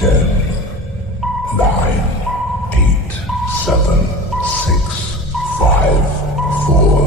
10, 9, 8, 7, 6, 5, 4,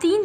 3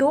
2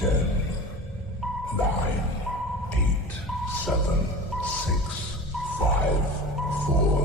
10, 9, 8, 7, 6, 5, 4,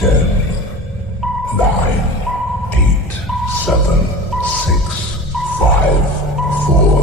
10, 9, 8, 7, 6, 5, 4,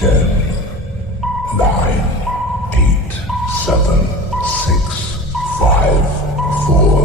10, 9, 8, 7, 6, 5, 4,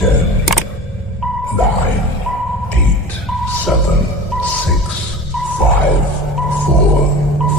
10, 9, 8, 7, 6, 5, 4,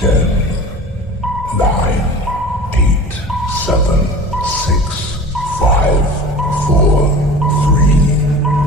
10, 9, 8, 7, 6, 5, 4, 3.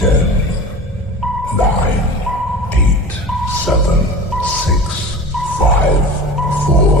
10, 9, 8, 7, 6, 5, 4,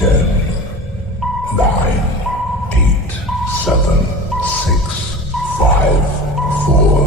10, 9, 8, 7, 6, 5, 4,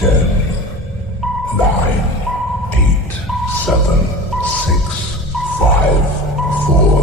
10, 9, 8, 7, 6, 5, 4,